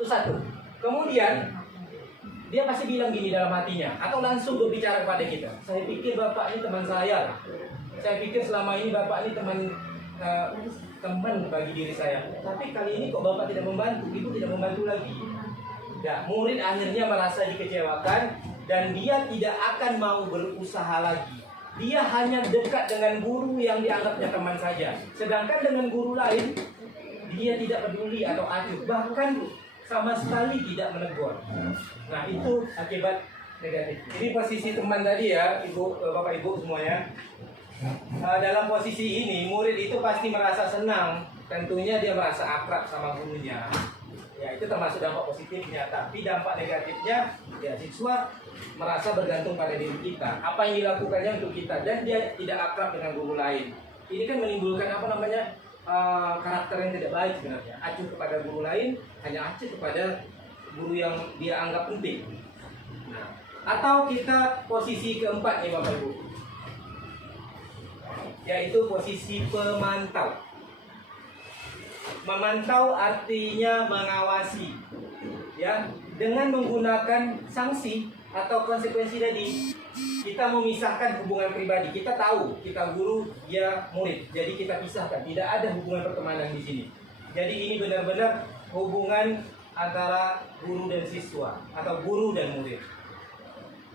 Itu satu. Kemudian dia pasti bilang gini dalam hatinya, atau langsung berbicara kepada kita. Saya pikir bapak ini teman saya. Saya pikir selama ini bapak ini teman bagi diri saya. Tapi kali ini kok bapak tidak membantu, ibu tidak membantu lagi. Ya, murid akhirnya merasa dikecewakan dan dia tidak akan mau berusaha lagi. Dia hanya dekat dengan guru yang dianggapnya teman saja. Sedangkan dengan guru lain, dia tidak peduli atau acuh. Bahkan sama sekali tidak menegur. Nah itu akibat negatif. Ini posisi teman tadi ya, bapak ibu semuanya. Dalam posisi ini murid itu pasti merasa senang. Tentunya dia merasa akrab sama gurunya. Ya, itu termasuk dampak positifnya. Tapi dampak negatifnya, ya siswa merasa bergantung pada diri kita. Apa yang dilakukannya untuk kita, dan dia tidak akrab dengan guru lain. Ini kan menimbulkan karakter yang tidak baik sebenarnya. Acuh kepada guru lain, hanya acuh kepada guru yang dia anggap penting. Nah, atau kita posisi keempat nih Bapak Ibu, yaitu posisi pemantau. Memantau artinya mengawasi, ya, dengan menggunakan sanksi atau konsekuensi tadi. Kita memisahkan hubungan pribadi. Kita tahu kita guru, dia murid, jadi kita pisahkan. Tidak ada hubungan pertemanan di sini. Jadi ini benar-benar hubungan antara guru dan siswa atau guru dan murid.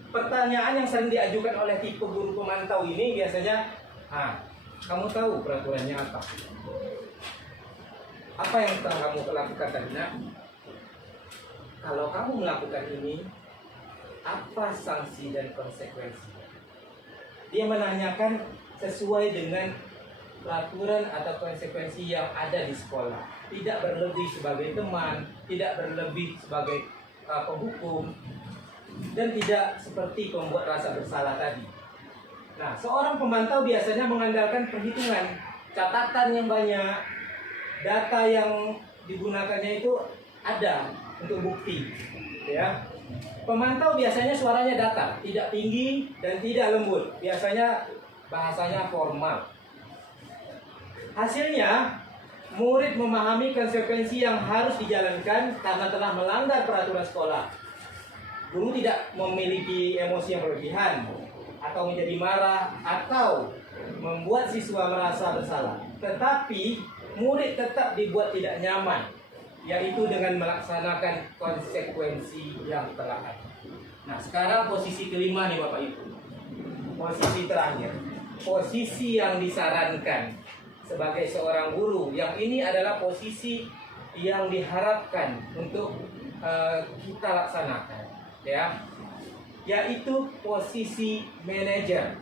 Pertanyaan yang sering diajukan oleh tipe guru pemantau ini biasanya, kamu tahu peraturannya apa? Apa yang telah kamu lakukan tadi, Nak? Kalau kamu melakukan ini, apa sanksi dan konsekuensi? Dia menanyakan sesuai dengan peraturan atau konsekuensi yang ada di sekolah. Tidak berlebih sebagai teman, tidak berlebih sebagai penghukum, dan tidak seperti membuat rasa bersalah tadi. Nah, seorang pemantau biasanya mengandalkan perhitungan, catatan yang banyak, data yang digunakannya itu ada untuk bukti, ya. Pemantau biasanya suaranya datar, tidak tinggi dan tidak lembut. Biasanya bahasanya formal. Hasilnya, murid memahami konsekuensi yang harus dijalankan karena telah melanggar peraturan sekolah. Guru tidak memiliki emosi yang berlebihan atau menjadi marah atau membuat siswa merasa bersalah. Tetapi murid tetap dibuat tidak nyaman, yaitu dengan melaksanakan konsekuensi yang telah ada. Nah, sekarang posisi kelima nih Bapak Ibu. Posisi terakhir. Posisi yang disarankan sebagai seorang guru. Yang ini adalah posisi yang diharapkan untuk kita laksanakan, ya. Yaitu posisi manajer.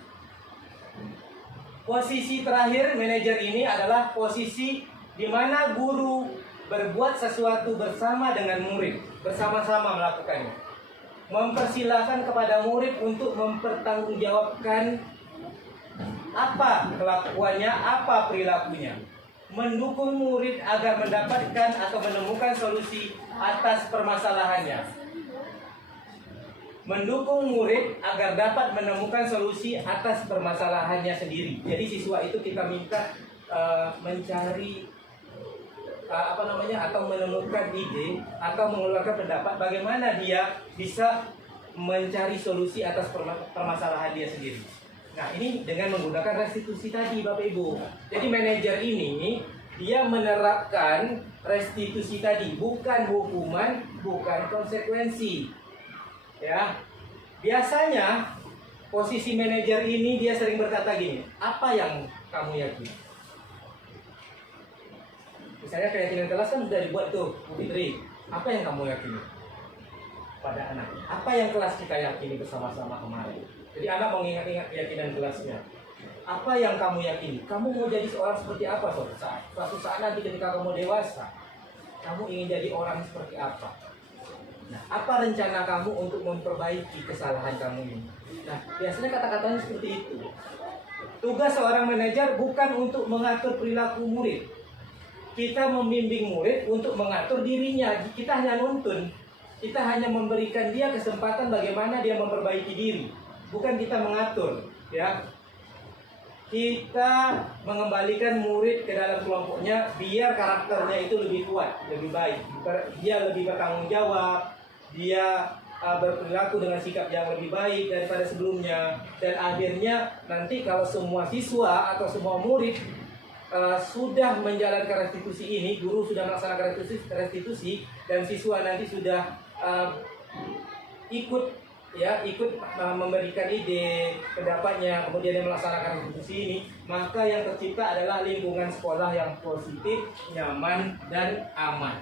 Posisi terakhir manajer ini adalah posisi di mana guru berbuat sesuatu bersama dengan murid, bersama-sama melakukannya. Mempersilahkan kepada murid untuk mempertanggungjawabkan apa kelakuannya, apa perilakunya. Mendukung murid agar mendapatkan atau menemukan solusi atas permasalahannya. Mendukung murid agar dapat menemukan solusi atas permasalahannya sendiri. Jadi siswa itu kita minta mencari atau menemukan ide atau mengeluarkan pendapat bagaimana dia bisa mencari solusi atas permasalahan dia sendiri. Nah, ini dengan menggunakan restitusi tadi Bapak Ibu. Jadi manajer ini dia menerapkan restitusi tadi, bukan hukuman, bukan konsekuensi. Ya, biasanya posisi manajer ini dia sering berkata gini, apa yang kamu yakini? Misalnya keyakinan kelas kan sudah dibuat tuh, Bu Fitri. Apa yang kamu yakini pada anak? Apa yang kelas kita yakini bersama-sama kemarin? Jadi anak mengingat-ingat keyakinan kelasnya. Apa yang kamu yakini? Kamu mau jadi seorang seperti apa suatu saat? Suatu saat nanti ketika kamu dewasa, kamu ingin jadi orang seperti apa? Nah, apa rencana kamu untuk memperbaiki kesalahan kamu ini? Nah, biasanya kata-katanya seperti itu. Tugas seorang manajer bukan untuk mengatur perilaku murid. Kita membimbing murid untuk mengatur dirinya. Kita hanya nuntun. Kita hanya memberikan dia kesempatan bagaimana dia memperbaiki diri. Bukan kita mengatur, ya. Kita mengembalikan murid ke dalam kelompoknya biar karakternya itu lebih kuat, lebih baik. Dia lebih bertanggung jawab, dia berperilaku dengan sikap yang lebih baik daripada sebelumnya. Dan akhirnya nanti kalau semua siswa atau semua murid sudah menjalankan restitusi ini, guru sudah melaksanakan restitusi dan siswa nanti sudah ikut memberikan ide, pendapatnya, kemudian dia melaksanakan restitusi ini, maka yang tercipta adalah lingkungan sekolah yang positif, nyaman, dan aman.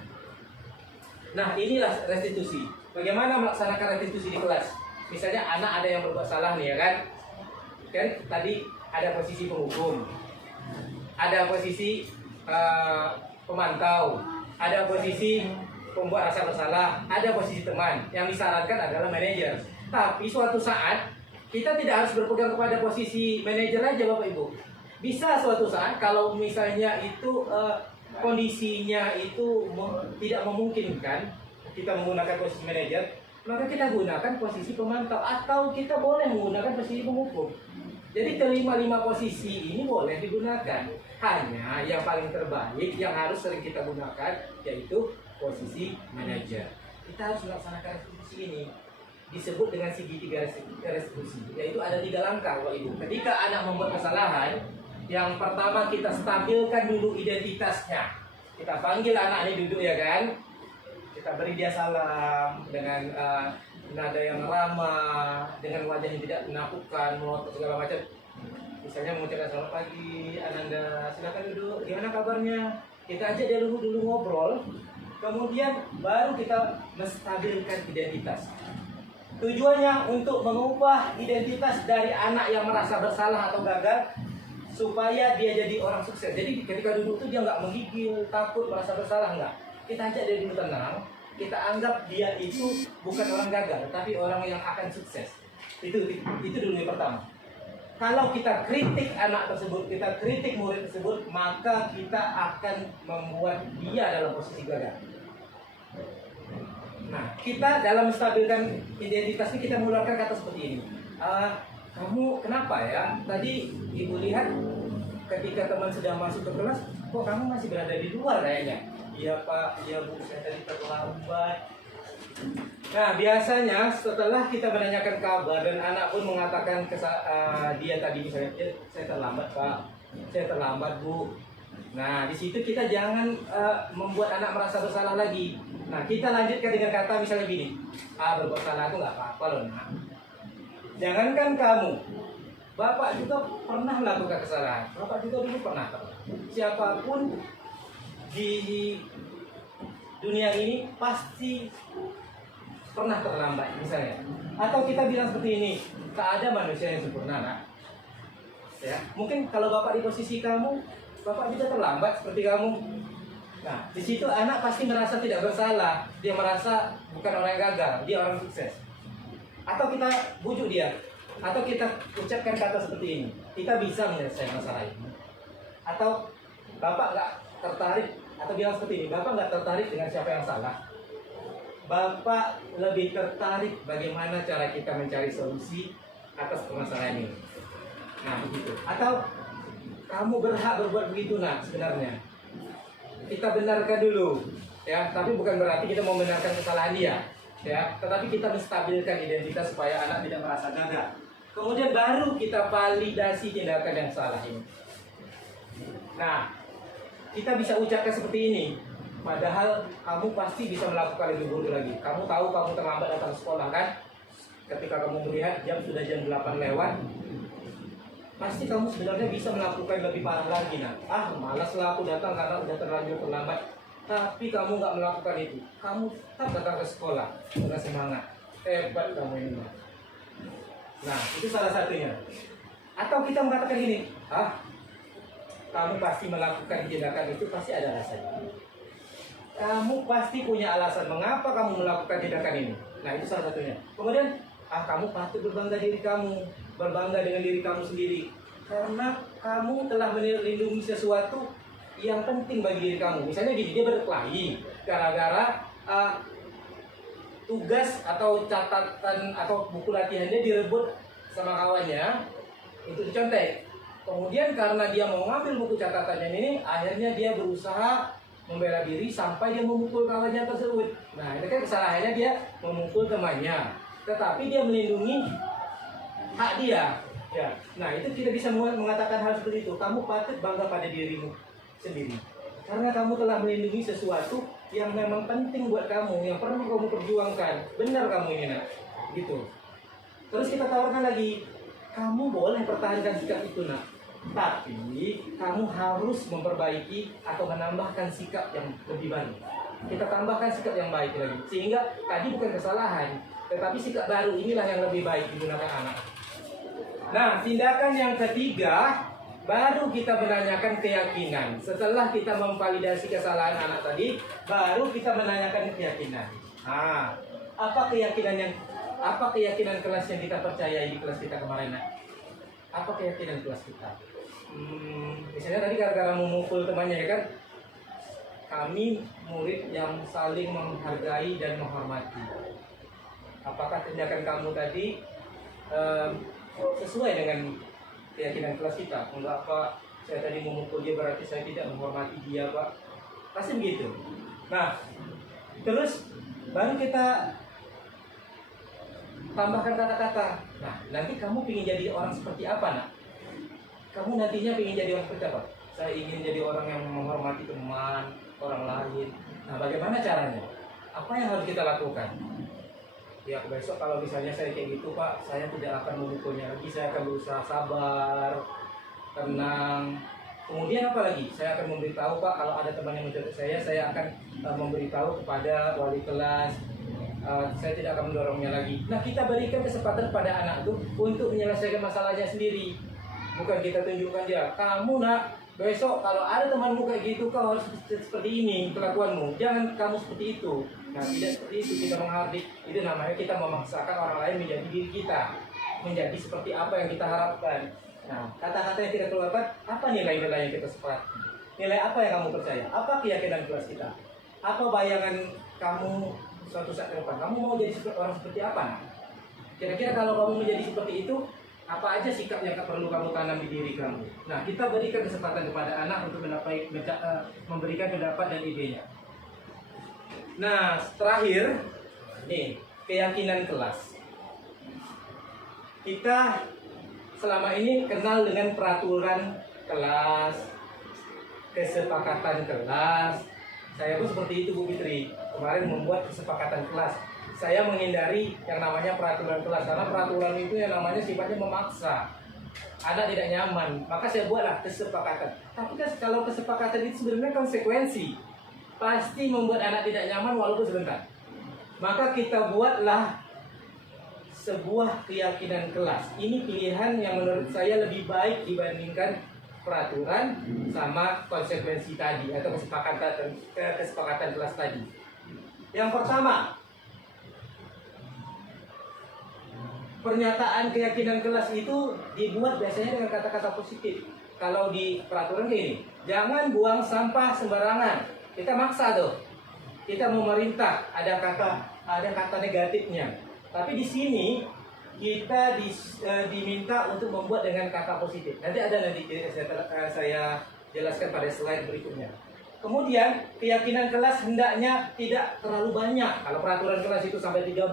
Nah, inilah restitusi. Bagaimana melaksanakan restitusi di kelas? Misalnya anak ada yang berbuat salah nih, ya kan? Kan tadi ada posisi penghukum, ada posisi pemantau, ada posisi pembuat rasa bersalah, ada posisi teman. Yang disarankan adalah manajer. Tapi suatu saat kita tidak harus berpegang kepada posisi manajer aja Bapak Ibu. Bisa suatu saat kalau misalnya itu kondisinya itu tidak memungkinkan kita menggunakan posisi manajer, maka kita gunakan posisi pemantau atau kita boleh menggunakan posisi penghukum. Jadi kelima-lima posisi ini boleh digunakan. Hanya yang paling terbaik yang harus sering kita gunakan yaitu posisi manajer. Kita harus melaksanakan restitusi ini. Disebut dengan segitiga restitusi, yaitu ada 3 langkah Bapak Ibu. Ketika anak membuat kesalahan, yang pertama kita stabilkan dulu identitasnya. Kita panggil anak ini duduk ya kan. Kita beri dia salam dengan nada yang ramah, dengan wajah yang tidak menakutkan, melotot segala macam. Misalnya mengucapkan selamat pagi, Ananda, silakan duduk. Gimana kabarnya? Kita ajak dia dulu ngobrol. Kemudian baru kita menstabilkan identitas. Tujuannya untuk mengubah identitas dari anak yang merasa bersalah atau gagal supaya dia jadi orang sukses. Jadi ketika duduk itu dia nggak menggigil, takut, merasa bersalah, enggak. Kita ajak dia dulu tenang. Kita anggap dia itu bukan orang gagal, tapi orang yang akan sukses. Itu dulu yang pertama. Kalau kita kritik anak tersebut, kita kritik murid tersebut, maka kita akan membuat dia dalam posisi gagal. Nah, kita dalam menstabilkan identitas ini kita mengeluarkan kata seperti ini. Kamu kenapa ya? Tadi ibu lihat ketika teman sedang masuk ke kelas, kok kamu masih berada di luar kayaknya? Iya Pak, iya Bu, saya tadi terlambat. Nah, biasanya setelah kita menanyakan kabar dan anak pun mengatakan dia tadi misalnya, saya terlambat Pak, saya terlambat Bu. Nah, di situ kita jangan membuat anak merasa bersalah lagi. Nah, kita lanjutkan dengan kata misalnya gini, berbuat salah aku nggak apa-apa loh nak. Jangankan kamu, Bapak juga pernah melakukan kesalahan. Bapak juga dulu pernah. Siapapun di dunia ini pasti pernah terlambat misalnya. Atau kita bilang seperti ini, tak ada manusia yang sempurna nak. Ya, mungkin kalau Bapak di posisi kamu, Bapak juga terlambat seperti kamu. Nah, di situ anak pasti merasa tidak bersalah. Dia merasa bukan orang yang gagal, dia orang sukses. Atau kita bujuk dia, atau kita ucapkan kata seperti ini, kita bisa menyelesaikan masalah ini. Atau Bapak nggak tertarik, atau bilang seperti ini, Bapak nggak tertarik dengan siapa yang salah. Bapak lebih tertarik bagaimana cara kita mencari solusi atas permasalahan ini. Nah, begitu. Atau kamu berhak berbuat begitu nak sebenarnya. Kita benarkan dulu, ya. Tapi bukan berarti kita mau membenarkan kesalahan dia, ya. Tetapi kita menstabilkan identitas supaya anak tidak merasa gagal. Kemudian baru kita validasi tindakan yang salah ini. Nah, kita bisa ucapkan seperti ini. Padahal kamu pasti bisa melakukan lebih buruk lagi. Kamu tahu kamu terlambat datang sekolah kan? Ketika kamu melihat sudah jam 8 lewat, pasti kamu sebenarnya bisa melakukan lebih parah lagi nak. Malaslah aku datang karena udah terlanjur terlambat. Tapi kamu nggak melakukan itu. Kamu tetap datang ke sekolah dengan semangat. Hebat kamu ini nak. Nah, itu salah satunya. Atau kita mengatakan gini, kamu pasti melakukan tindakan itu pasti ada alasannya. Kamu pasti punya alasan mengapa kamu melakukan tindakan ini. Nah, itu salah satunya. Kemudian, kamu patut berbangga diri kamu, berbangga dengan diri kamu sendiri, karena kamu telah melindungi sesuatu yang penting bagi diri kamu. Misalnya gini, dia berkelahi gara-gara tugas atau catatan atau buku latihannya direbut sama kawannya, itu dicontek. Kemudian karena dia mau ngambil buku catatannya ini, akhirnya dia berusaha membela diri sampai dia memukul kawannya tersebut. Nah, itu kan kesalahannya, dia memukul temannya, tetapi dia melindungi hak dia. Ya, nah itu kita bisa mengatakan hal seperti itu. Kamu patut bangga pada dirimu sendiri, karena kamu telah melindungi sesuatu yang memang penting buat kamu, yang perlu kamu perjuangkan. Benar kamu ini nak, gitu. Terus kita tawarkan lagi, kamu boleh pertahankan sikap itu nak, tapi kamu harus memperbaiki atau menambahkan sikap yang lebih baik. Kita tambahkan sikap yang baik lagi, sehingga tadi bukan kesalahan, tetapi sikap baru inilah yang lebih baik digunakan anak. Nah, tindakan yang ketiga baru kita menanyakan keyakinan. Setelah kita memvalidasi kesalahan anak tadi, baru kita menanyakan keyakinan. Nah, apa keyakinan kelas yang kita percayai di kelas kita kemarin? Apa keyakinan kelas kita? Misalnya tadi gara-gara memukul temannya, ya kan? Kami murid yang saling menghargai dan menghormati. Apakah tindakan kamu tadi sesuai dengan keyakinan kelas kita? Enggak, Pak, saya tadi memukul dia berarti saya tidak menghormati dia, Pak. Pasti begitu. Nah, terus baru kita tambahkan kata-kata. Nah, nanti kamu ingin jadi orang seperti apa, nak? Kamu nantinya ingin jadi orang seperti apa? Saya ingin jadi orang yang menghormati teman, orang lain. Nah, bagaimana caranya? Apa yang harus kita lakukan? Ya, besok kalau misalnya saya kayak gitu, Pak, saya tidak akan memukulnya lagi. Saya akan berusaha sabar, tenang. Kemudian apa lagi? Saya akan memberitahu, Pak, kalau ada teman yang mencontoh saya akan memberitahu kepada wali kelas. Saya tidak akan mendorongnya lagi. Nah, kita berikan kesempatan pada anak itu untuk menyelesaikan masalahnya sendiri. Bukan kita tunjukkan dia, kamu nak, besok kalau ada temanmu kayak gitu, kau harus seperti ini kelakuanmu. Jangan kamu seperti itu. Nah, tidak seperti itu, kita menghardik. Itu namanya kita memaksakan orang lain menjadi diri kita, menjadi seperti apa yang kita harapkan. Nah, kata-kata yang kita keluarkan, apa nilai-nilai yang kita sepakati? Nilai apa yang kamu percaya? Apa keyakinan kelas kita? Apa bayangan kamu suatu saat ke depan? Kamu mau jadi orang seperti apa? Nah? Kira-kira kalau kamu menjadi seperti itu, apa aja sikap yang perlu kamu tanam di diri kamu? Nah, kita berikan kesempatan kepada anak untuk memberikan pendapat dan idenya. Nah, terakhir, nih, keyakinan kelas. Kita selama ini kenal dengan peraturan kelas, kesepakatan kelas. Saya pun seperti itu, Bu Fitri. Kemarin membuat kesepakatan kelas. Saya menghindari yang namanya peraturan kelas, karena peraturan itu yang namanya sifatnya memaksa. Anak tidak nyaman, maka saya buatlah kesepakatan. Tapi kan kalau kesepakatan itu sebenarnya konsekuensi, pasti membuat anak tidak nyaman walaupun sebentar. Maka kita buatlah sebuah keyakinan kelas. Ini pilihan yang menurut saya lebih baik dibandingkan peraturan sama konsekuensi tadi atau kesepakatan kelas tadi. Yang pertama, pernyataan keyakinan kelas itu dibuat biasanya dengan kata-kata positif. Kalau di peraturan kayak ini, jangan buang sampah sembarangan. Kita maksa tuh, kita memerintah, ada kata negatifnya. Tapi di sini kita diminta untuk membuat dengan kata positif. Nanti saya jelaskan pada slide berikutnya. Kemudian keyakinan kelas hendaknya tidak terlalu banyak. Kalau peraturan kelas itu sampai 13,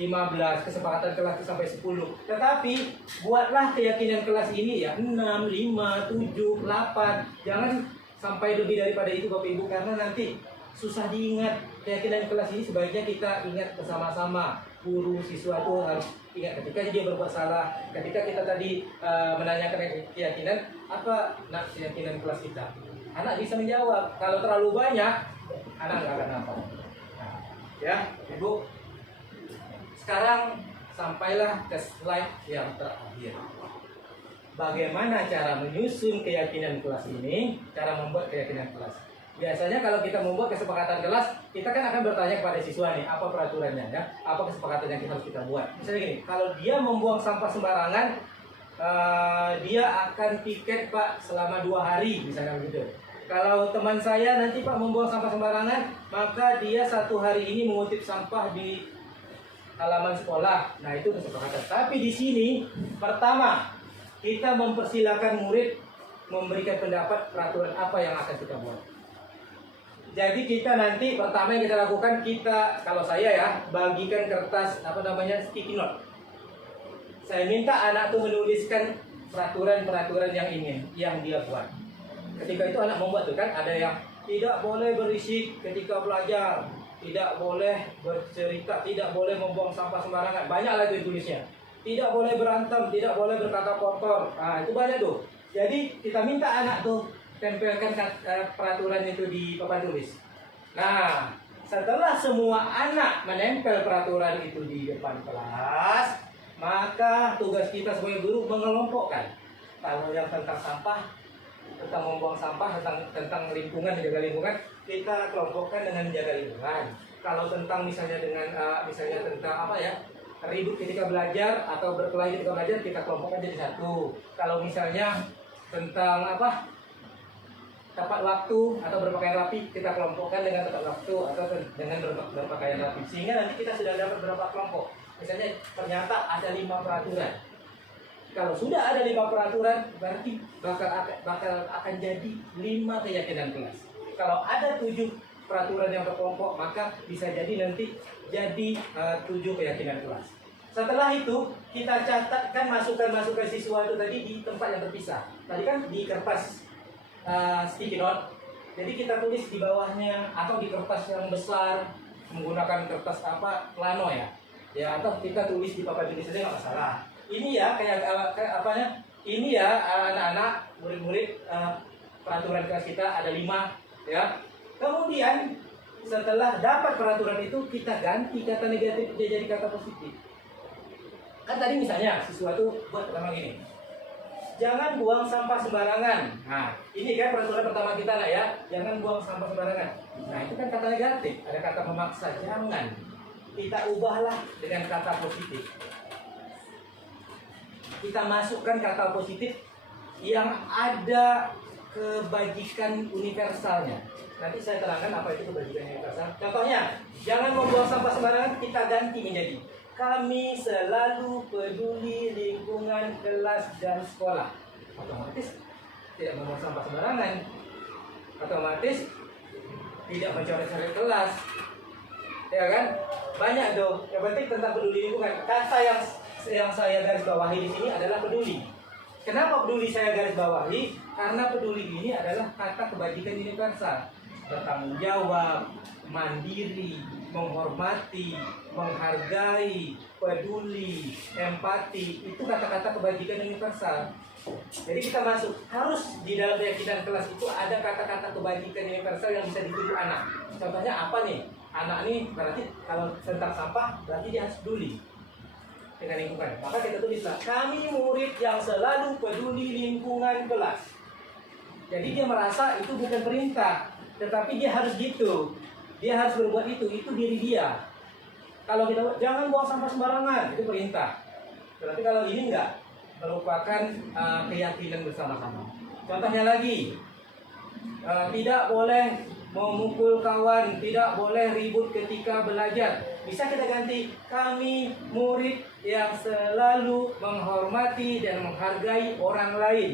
15, kesepakatan kelas itu sampai 10. Tetapi buatlah keyakinan kelas ini ya 6, 5, 7, 8. Jangan sampai lebih daripada itu Bapak Ibu, karena nanti susah diingat. Keyakinan kelas ini sebaiknya kita ingat bersama-sama. Guru, siswa itu harus ingat ketika dia berbuat salah. Ketika kita tadi menanyakan keyakinan, apa nak keyakinan kelas kita? Anak bisa menjawab. Kalau terlalu banyak, anak nggak akan hafal. Nah, ya, Ibu. Sekarang sampailah ke slide yang terakhir. Bagaimana cara menyusun keyakinan kelas ini? Cara membuat keyakinan kelas. Biasanya kalau kita membuat kesepakatan kelas, kita kan akan bertanya kepada siswa nih, apa peraturannya ya? Apa kesepakatan yang harus kita buat? Misalnya gini, kalau dia membuang sampah sembarangan, dia akan piket Pak selama 2 hari, misalnya begitu. Kalau teman saya nanti Pak membuang sampah sembarangan, maka dia 1 hari ini mengutip sampah di halaman sekolah. Nah, itu kesepakatan. Tapi di sini pertama kita mempersilahkan murid memberikan pendapat peraturan apa yang akan kita buat. Jadi kita nanti pertama yang kita lakukan, kalau saya ya bagikan kertas sticky note. Saya minta anak tuh menuliskan peraturan-peraturan yang dia buat. Ketika itu anak membuat tuh kan ada yang tidak boleh berisik ketika belajar, tidak boleh bercerita, tidak boleh membuang sampah sembarangan. Banyaklah itu tulisnya. Tidak boleh berantem, tidak boleh berkata kotor. Nah, itu banyak tuh. Jadi kita minta anak tuh tempelkan peraturan itu di papan tulis. Nah, setelah semua anak menempel peraturan itu di depan kelas, maka tugas kita sebagai guru mengelompokkan. Kalau yang tentang sampah, tentang membuang sampah, tentang lingkungan, menjaga lingkungan, kita kelompokkan dengan menjaga lingkungan. Kalau tentang misalnya misalnya tentang apa ya, ribut ketika belajar atau berkelahi ketika belajar, kita kelompokkan jadi satu. Kalau misalnya tentang apa, tepat waktu atau berpakaian rapi, kita kelompokkan dengan tepat waktu atau dengan berpakaian rapi. Sehingga nanti kita sudah dapat berapa kelompok. Misalnya ternyata ada 5 peraturan. Kalau sudah ada 5 peraturan, berarti bakal akan jadi 5 keyakinan kelas. Kalau ada 7 peraturan yang berkelompok, maka bisa jadi nanti jadi 7 keyakinan kelas. Setelah itu kita catatkan masukan-masukan siswa itu tadi di tempat yang terpisah. Tadi kan di kertas sticky note. Jadi kita tulis di bawahnya atau di kertas yang besar menggunakan kertas plano ya. Ya, atau kita tulis di papan tulis saja nggak masalah. Ini ya kayak apanya? Ini ya anak-anak murid-murid peraturan kelas kita ada 5 ya. Kemudian setelah dapat peraturan itu kita ganti kata negatif dia jadi kata positif. Kan tadi misalnya siswa tuh buat pertama gini. Jangan buang sampah sembarangan. Nah, ini kan peraturan pertama kita lah ya. Jangan buang sampah sembarangan. Nah, itu kan kata negatif. Ada kata memaksa, jangan. Kita ubahlah dengan kata positif. Kita masukkan kata positif yang ada kebajikan universalnya. Nanti saya terangkan apa itu kebajikan universal. Contohnya, jangan membuang sampah sembarangan, kita ganti menjadi kami selalu peduli lingkungan kelas dan sekolah. Otomatis tidak membuang sampah sembarangan. Otomatis tidak mencoret-coret kelas. Ya kan? Banyak dong. Yang penting tentang peduli lingkungan. Kata yang saya garis bawahi di sini adalah peduli. Kenapa peduli saya garis bawahi? Karena peduli ini adalah kata kebajikan universal. Bertanggung jawab, mandiri, menghormati, menghargai, peduli, empati, itu kata-kata kebajikan universal. Jadi kita masuk, harus di dalam keyakinan kelas itu ada kata-kata kebajikan universal yang bisa dituju anak. Contohnya apa nih? Anak nih berarti kalau tentang sampah berarti dia harus peduli dengan lingkungan. Maka kita tulislah, kami murid yang selalu peduli lingkungan kelas. Jadi dia merasa itu bukan perintah, tetapi dia harus gitu. Dia harus berbuat itu diri dia. Kalau kita jangan buang sampah sembarangan, itu perintah. Berarti kalau ini enggak, merupakan keyakinan bersama-sama. Contohnya lagi, tidak boleh memukul kawan, tidak boleh ribut ketika belajar. Bisa kita ganti, kami murid yang selalu menghormati dan menghargai orang lain.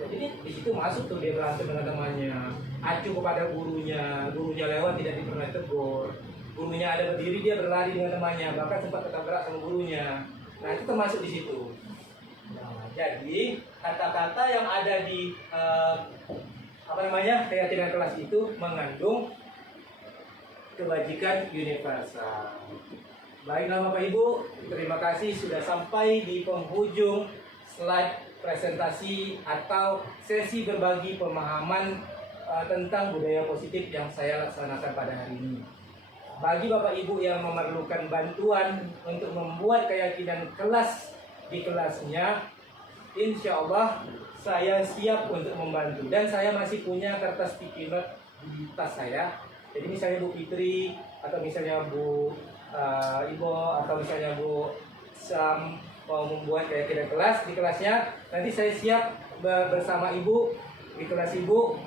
Jadi di situ masuk tuh dia berantem dengan temannya, acuh kepada gurunya lewat tidak pernah tegur, gurunya ada berdiri dia berlari dengan temannya, bahkan sempat ketabrak sama gurunya. Nah itu termasuk di situ. Nah, jadi kata-kata yang ada di keyakinan kelas itu mengandung kebajikan universal. Baiklah Bapak Ibu, terima kasih sudah sampai di penghujung slide presentasi atau sesi berbagi pemahaman tentang budaya positif yang saya laksanakan pada hari ini. Bagi Bapak Ibu yang memerlukan bantuan untuk membuat keyakinan kelas di kelasnya, insya Allah saya siap untuk membantu. Dan saya masih punya kertas sticky note di tas saya. Jadi misalnya Bu Fitri atau misalnya Bu Ibo atau misalnya Bu Sam mau membuat keyakinan kelas di kelasnya, nanti saya siap bersama Ibu di kelas Ibu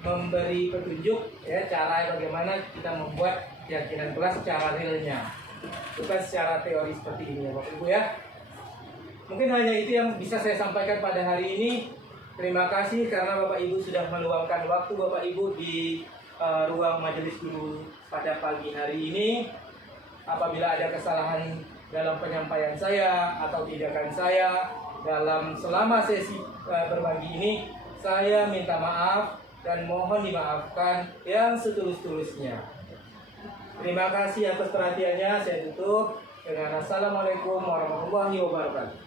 memberi petunjuk ya cara bagaimana kita membuat keyakinan kelas secara realnya, bukan secara teori seperti ini ya Bapak Ibu ya. Mungkin hanya itu yang bisa saya sampaikan pada hari ini. Terima kasih karena Bapak Ibu sudah meluangkan waktu Bapak Ibu di ruang majelis guru pada pagi hari ini. Apabila ada kesalahan dalam penyampaian saya atau tindakan saya dalam selama sesi berbagi ini, saya minta maaf dan mohon dimaafkan yang setulus-tulusnya. Terima kasih atas perhatiannya. Saya tutup dengan Assalamualaikum warahmatullahi wabarakatuh.